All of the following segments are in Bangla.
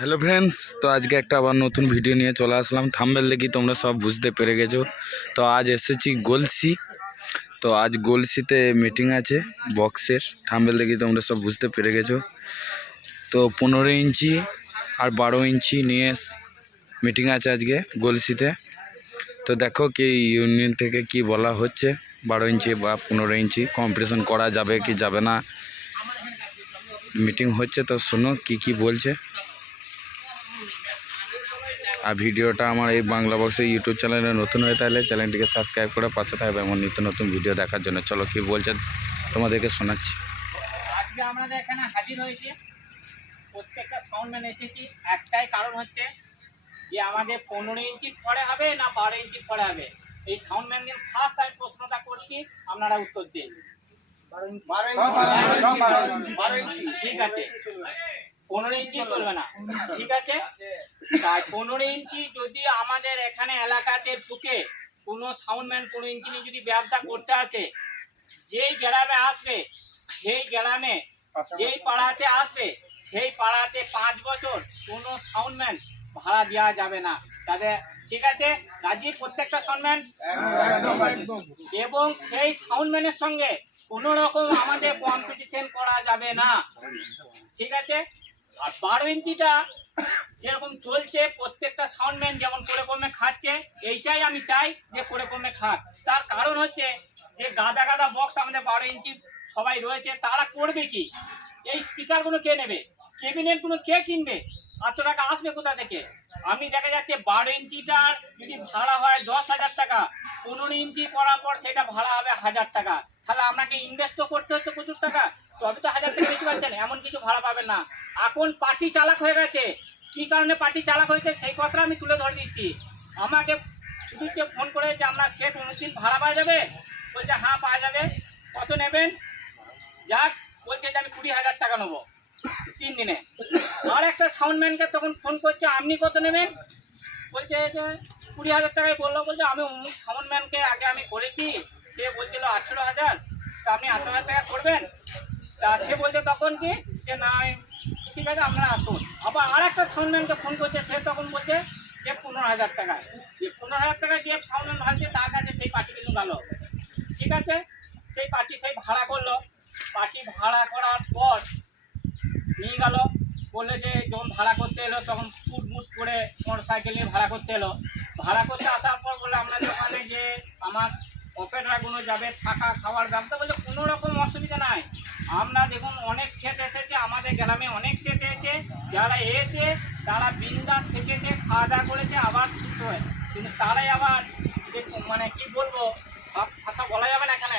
হ্যালো ফ্রেন্ডস, তো আজকে একটা আবার নতুন ভিডিও নিয়ে চলে আসলাম। থাম্বেল দেখি তোমরা সব বুঝতে পেরে গেছো। তো আজ এসেছি গলসি। তো আজ গলসিতে মিটিং আছে বক্সের থাম্বেল দেখি তোমরা সব বুঝতে পেরে গেছো। তো পনেরো ইঞ্চি আর বারো ইঞ্চি নিয়ে মিটিং আছে আজকে গলসিতে। তো দেখো কি ইউনিয়ন থেকে কি বলা হচ্ছে। বারো ইঞ্চি বা পনেরো ইঞ্চি কম্পিটিশন করা যাবে কি যাবে না। মিটিং হচ্ছে, তো শোনো কি কি বলছে। আর ভিডিওটা আমার এই বাংলা বক্সে ইউটিউব চ্যানেলে নতুন হয়ে তাহলে চ্যানেলটিকে সাবস্ক্রাইব করে পাশে থাকবে এমন নিত্য নতুন ভিডিও দেখার জন্য। চলো কি বলছেন? তোমাদেরকে শোনাচ্ছি। আজকে আমাদের এখানে হাজির হয়েছে। প্রত্যেকটা সাউন্ডম্যান এসেছি। একটাই কারণ হচ্ছে যে আমাদের পনেরো ইঞ্চি পরে হবে না বারো ইঞ্চি পরে হবে? এই সাউন্ডম্যানদের ফার্স্ট আমি প্রশ্নটা করছি আপনারা উত্তর দিন। বারো ইঞ্চি। ঠিক আছে। পনেরো ইঞ্চি চলবে না। ঠিক আছে? তাই পনেরো ইঞ্চি যদি আমাদের এখানে এলাকাতে ঢুকে কোনো সাউন্ডম্যান পনেরো ইঞ্চি নিয়ে যদি ব্যবসা করতে আসে যেই গ্রামে আসবে সেই গ্রামে যেই পাড়াতে আসবে সেই পাড়াতে পাঁচ বছর কোনো সাউন্ডম্যান ভাড়া দেওয়া যাবে না। তাদের ঠিক আছে রাজি প্রত্যেকটা সাউন্ডম্যান এবং সেই সাউন্ডম্যানের সঙ্গে কোনো রকম আমাদের কম্পিটিশন করা যাবে না। ঠিক আছে? আর বারো ইঞ্চিটা যেরকম চলছে, প্রত্যেকটা সাউন্ডম্যান যেমন করে কমে খাচ্ছে, এইটাই আমি চাই যে করে কমে খাক। তার কারণ হচ্ছে যে গাদা গাদা বক্স আমাদের বারো ইঞ্চি সবাই রয়েছে, তারা করবে কি? এই স্পিকারগুলো কে নেবে? কেবিনেটগুলো কে কিনবে? এত টাকা আসবে কোথা থেকে? আমি দেখা যাচ্ছে বারো ইঞ্চিটার যদি ভাড়া হয় দশ হাজার টাকা, পনেরো ইঞ্চি করার পর সেটা ভাড়া হবে হাজার টাকা। তাহলে আপনাকে ইনভেস্ট তো করতে হচ্ছে প্রচুর টাকা, তবে তো হাজার টাকা বেশি পাচ্ছেন, এমন কিছু ভাড়া পাবেন না। এখন পার্টি চালাক হয়ে গেছে কি কারণে পার্টি চালাক হয়েছে সেই কথা আমি তুলে ধরে দিচ্ছি আমাকে যে ফোন করে যে আপনার সেট অনেকদিন ভাড়া পাওয়া যাবে? বলছে হ্যাঁ পাওয়া যাবে। কত নেবেন? যাক, বলছে যে আমি কুড়ি হাজার টাকা নেব তিন দিনে। আর একটা সাউন্ডম্যানকে তখন ফোন করছে, আপনি কত নেবেন? বলছে যে, কুড়ি হাজার টাকায় বলল। বলছে, আমি অমুক সাউন্ডম্যানকে আগে আমি করেছি সে বলছিল আঠেরো হাজার। তা আপনি আঠেরো হাজার টাকা করবেন? তা সে বলছে তখন কি? যে, না আছে আপনারা আসুন। আবার আর একটা সাউন্ডম্যানকে ফোন করছে, সে তখন বলছে যে পনেরো হাজার টাকায় যে পনেরো হাজার টাকায় যে সাউন্ডম্যান ভাবছে, তার কাছে সেই পার্টি কিন্তু গেল। ঠিক আছে? সেই পার্টি সেই ভাড়া করল। পার্টি ভাড়া করার পর নিয়ে গেল। বললে যে যখন ভাড়া করতে এলো, তখন ফুট মুট করে মোটর সাইকেল নিয়ে ভাড়া করতে এলো। ভাড়া করতে আসার পর বলে আপনাদের ওখানে যে আমার অপারেটারগুলো যাবে, থাকা, খাওয়ার ব্যবস্থা বলে কোনো রকম অসুবিধা নাই। আমরা দেখুন, অনেক সেট এসেছে, আমাদের গ্রামে অনেক যারা এসে, তারা বিন্দাস থেকেছে খাওয়া দাওয়া করেছে, আবার সুস্থ হয়ে। কিন্তু তারাই আবার যে মানে কি বলব সব কথা বলা যাবে না এখানে।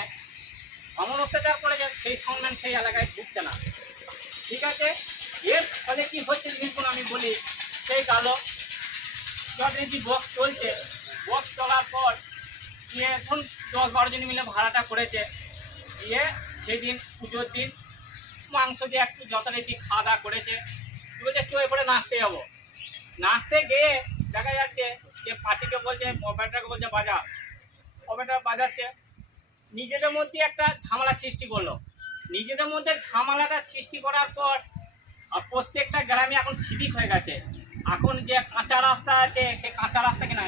এমন অত্যাচার করে যে সেই সংগ্রাম সেই এলাকায় ঢুকছে না। ঠিক আছে? এর ফলে কি হচ্ছে জিনিসগুলো আমি বলি। সেই কালো যতদিন বক্স চলছে। বক্স চলার পর গিয়ে এখন দশ বারো জন মিলে ভাড়াটা করেছে। দিয়ে সেদিন পুজোর দিন মাংস দিয়ে একটু যথারীতি খাওয়া দাওয়া করেছে। বলছে চয়ে পরে নাচতে যাব। নাচতে গিয়ে দেখা যাচ্ছে যে পার্টিকে বলছে অপারেটারকে বলছে বাজা অপারেটার বাজাচ্ছে। নিজেদের মধ্যে একটা ঝামেলা সৃষ্টি করল। নিজেদের মধ্যে ঝামেলাটা সৃষ্টি করার পর প্রত্যেকটা গ্রামে এখন সিভিক হয়ে গেছে। এখন যে কাঁচা রাস্তা আছে সেই কাঁচা রাস্তা কিনা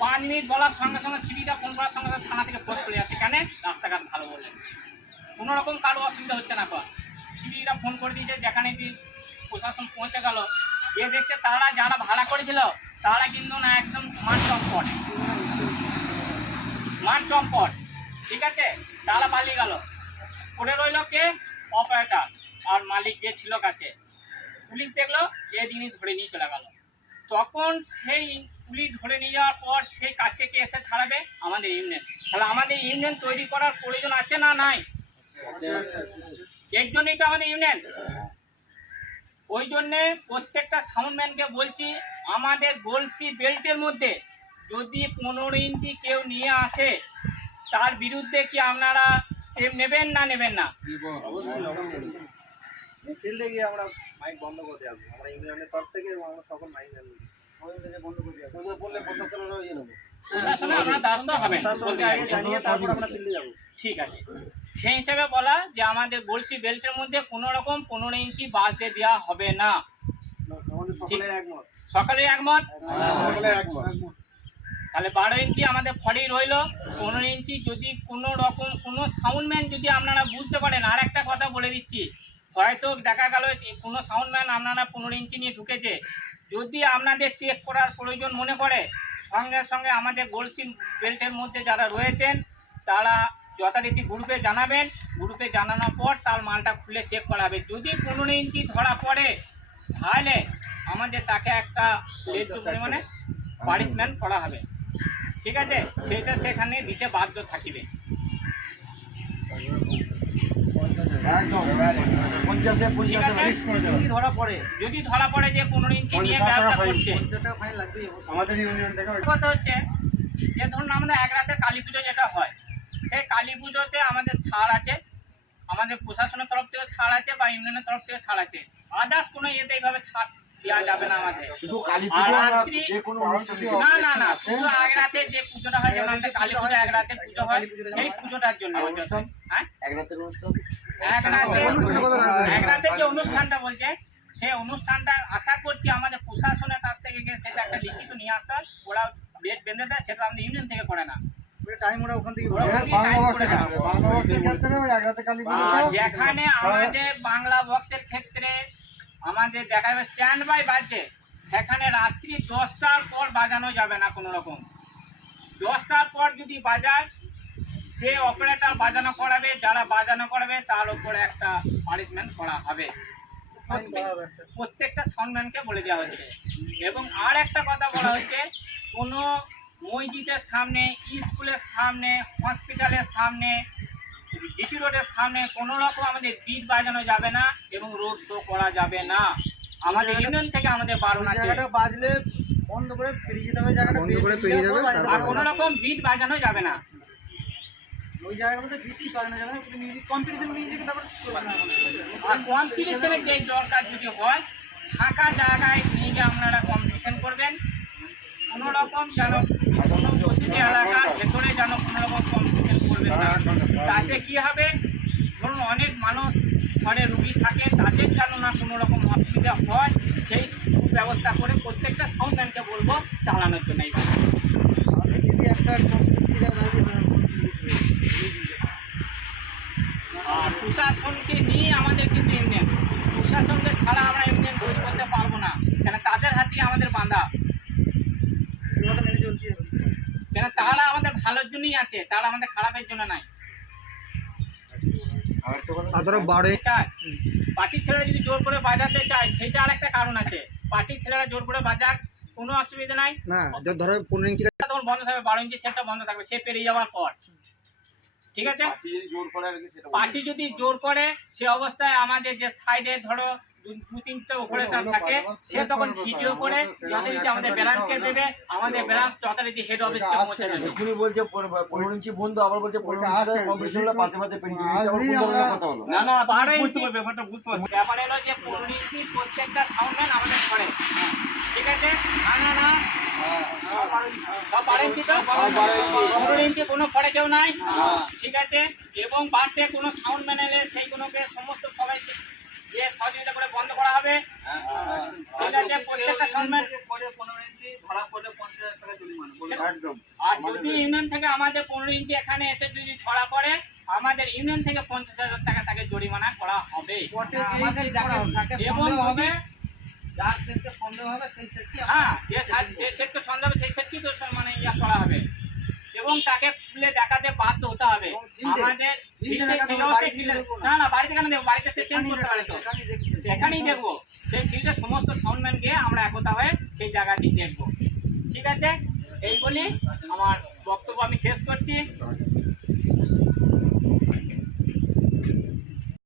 পাঁচ মিনিট বলার সঙ্গে সঙ্গে সিভিটা ফোন করার সঙ্গে সঙ্গে থানা থেকে ফোন চলে যাচ্ছে। কেন? রাস্তাঘাট ভালো বলে কোনো রকম কারও অসুবিধা হচ্ছে না এখন। সিভিটা ফোন করে দিয়েছে, যেখানে প্রশাসন পৌঁছে গেল। এ দেখছে তারা যারা ভাড়া করেছিল, তারা কিন্তু না একদম মাঠ চম্পট। মাঠ চম্পট, ঠিক আছে? তারা পালিয়ে গেল। পড়ে রইল কে? অপারেটার আর মালিক যে ছিল কাছে। পুলিশ দেখল যে জিনিস ধরে নিয়ে চলে গেল। তখন সেই পুলিশ ধরে নিয়ে যাওয়ার পর সেই কাছে কে এসে ছাড়াবে আমাদের ইউনিয়ন। তাহলে আমাদের ইউনিয়ন তৈরি করার প্রয়োজন আছে না নাই? এর জন্যই তো আমাদের ইউনিয়ন। ওই জন্যে প্রত্যেকটা সাউন্ডম্যানকে বলছি আমাদের গলসি বেল্টের মধ্যে যদি পনেরো ইঞ্চি কেউ নিয়ে আসে তার বিরুদ্ধে কি আপনারা স্টেপ নেবেন না নেবেন না? ফিল্ডে গিয়ে আমরা মাইক বন্ধ করে আসব আমরা ইউনিয়নের তরফ থেকে আমরা সকল মাইক বন্ধ করে আসব বললে প্রশাসনেরও ইয়ে নেব। প্রশাসনে হবেন। আমরা ঠিক আছে। সেই হিসেবে বলা যে আমাদের গলসি বেল্টের মধ্যে কোনো রকম পনেরো ইঞ্চি বাঁধতে দেওয়া হবে না। আমাদের সকলের একমত। তাহলে বারো ইঞ্চি আমাদের ফড়ি রইল পনেরো ইঞ্চি যদি কোনো রকম কোনো সাউন্ডম্যান যদি আপনারা বুঝতে পারেন আর একটা কথা বলে দিচ্ছি হয়তো দেখা গেল কোনো সাউন্ডম্যান আপনারা পনেরো ইঞ্চি নিয়ে ঢুকেছে। যদি আপনাদের চেক করার প্রয়োজন মনে করে সঙ্গে সঙ্গে আমাদের গোলসিম বেল্টের মধ্যে যারা রয়েছেন তারা যথারীতি গ্রুপে জানাবেন। গ্রুপে জানানোর পর তার মালটা খুলে চেক করাবে। যদি পনেরো ইঞ্চি ধরা পড়ে তাহলে আমাদের তাকে একটা লেজ পরিমাণে পানিশমেন্ট করা হবে। ঠিক আছে? সেটা সেখানে দিতে বাধ্য থাকিবে। যদি ধরা পড়ে যদি ধরা পড়ে যে পনেরো ইঞ্চি নিয়ে ব্যবসা করছে। কথা হচ্ছে যে ধরুন আমাদের এক রাতে কালী পুজো যেটা হয় সেই কালী পুজোতে আমাদের ছাড় আছে। আমাদের প্রশাসনের তরফ থেকে ছাড় আছে বা ইউনিয়নের তরফ থেকে ছাড় আছে। আদার্স কোনো ইয়েতে এইভাবে ছাড় দেওয়া যাবে না আমাদের। না না না শুধু এক রাতে যে পুজোটা হয় যেমন আমাদের কালী পুজো এক রাতে পুজো হয় সেই পুজোটার জন্য। হ্যাঁ? এক অনুষ্ঠান? এক রাতে এক রাতে যে অনুষ্ঠানটা বলছে সেই অনুষ্ঠানটা আশা করছি আমাদের প্রশাসনের কাছ থেকে সেটা একটা লিখিত নিয়ে আসতে। ওরা ডেট বেঁধে দেয় সেটা আমাদের ইউনিয়ন থেকে করে না। টাইম ওরা ওখান থেকে যেখানে আমাদের বাংলা বক্সের ক্ষেত্রে আমাদের দেখা যাবে স্ট্যান্ড বাই বাজছে সেখানে রাত্রি দশটার পর বাজানো যাবে না কোনো রকম দশটার পর যদি বাজায় যে অপারেটর বাজানো করাবে যারা বাজানো করাবে তার উপরে একটা পানিশমেন্ট করা হবে। প্রত্যেকটা সাউন্ডম্যানকে বলে দেওয়া হচ্ছে। এবং আর একটা কথা বলা হচ্ছে কোনো মসজিদের সামনে স্কুলের সামনে হসপিটালের সামনে ডিটি রোডের সামনে কোনো রকম আমাদের বিট বাজানো যাবে না এবং রোড শো করা যাবে না। আমাদের ইউনিয়ন থেকে আমাদের বারণ আছে। বাজলে বন্ধ করে পেরিয়ে যেতে হবে জায়গাটা। বন্ধ করে পেরিয়ে যাবে আর কোনো রকম বিট বাজানো যাবে না। ওই জায়গার মধ্যে ভিত্তি বাজানো যাবে না মিউজিক কম্পিটিশন মিউজিক তারপর আর কম্পিটিশনের যে দরকার যদি হয় ফাঁকা জায়গায় নিয়ে গিয়ে আপনারা কম্পিটিশন করবেন। কোনো রকম যেন কোনো বসতি এলাকার ভেতরে যেন কোনো রকম কম্পিটিশন করবেন না। তাতে কি হবে? ধরুন অনেক মানুষ ঘরে রুগী থাকে, তাদের যেন না কোনো রকম অসুবিধা হয়, সেই ব্যবস্থা করে প্রত্যেকটা সাউন্ডম্যানকে বলব চালানোর জন্য এই আর প্রশাসনকে নিয়ে আমাদের কিন্তু ইউনিয়ন প্রশাসনকে ছাড়া আমরা ইউনিয়ন তৈরি করতে পারব না। কেন? তাদের হাতে আমাদের বাঁধা। কেন তারা আমাদের ভালোর জন্যই আছে তারা আমাদের খারাপের জন্য নাই। পার্টির ছেলেরা যদি জোর করে বাজাতে চায় সেটা আর একটা কারণ আছে। পার্টির ছেলেরা জোর করে বাজাক কোনো অসুবিধা নাই। না ধরো পনেরো ইঞ্চি তখন বন্ধ থাকবে বারো ইঞ্চি সেটটা বন্ধ থাকবে সে পেরিয়ে যাওয়ার পর। ঠিক আছে? পার্টি যদি জোর করে সে অবস্থায় আমাদের যে সাইডে ধরো দু- দু তিনটে উপরে তার থাকে। সে তখন ভিডিও করে যথারীতি আমাদের দেবে আমাদের যথারীতি হেড অফিসকে পৌঁছে দেবে। এখনই বলছে পনেরো পনেরো ইঞ্চি বন্ধ আবার বলছে পনেরো ইঞ্চি কম্পিটিশন হলো পাশে পাশে পেরিয়ে যাবে। এটা আবার কোন কথা হলো। না না বারো ইঞ্চি ব্যাপারটা বুঝতে পারছি ব্যাপার হলো যে পনেরো ইঞ্চি প্রত্যেকটা সাউন্ডম্যান আমাদের করে ঠিক আছে? না না না। কোনো কেউ নাই? ঠিক আছে? এবং বাড়তে কোনো সেই কোনোকে সমস্ত সবাই যে সহযোগিতা করে বন্ধ করা হবে। প্রত্যেকটা সাউন্ডম্যান আর যদি ইউনিয়ন থেকে আমাদের পনেরো ইঞ্চি এখানে এসে যদি ছড়া পড়ে আমাদের ইউনিয়ন থেকে পঞ্চাশ হাজার টাকা তাকে জরিমানা করা হবে। এবং হবে যার সেটকে সন্দেহ হবে হ্যাঁ যে যে সেটকে সন্দেহ হবে সেই সেটকেই তো সব করা হবে। এবং তাকে খুলে দেখাতে বাধ্য হতে হবে। আমাদের না। না বাড়িতে কেন দেখব? বাড়িতে সে চেঞ্জ করতে পারে তো। এখানেই দেখব সেই সমস্ত সাউন্ডম্যান আমরা একতা হয়ে সেই জায়গাটি দেখব। ঠিক আছে? এই বলি আমার বক্তব্য আমি শেষ করছি।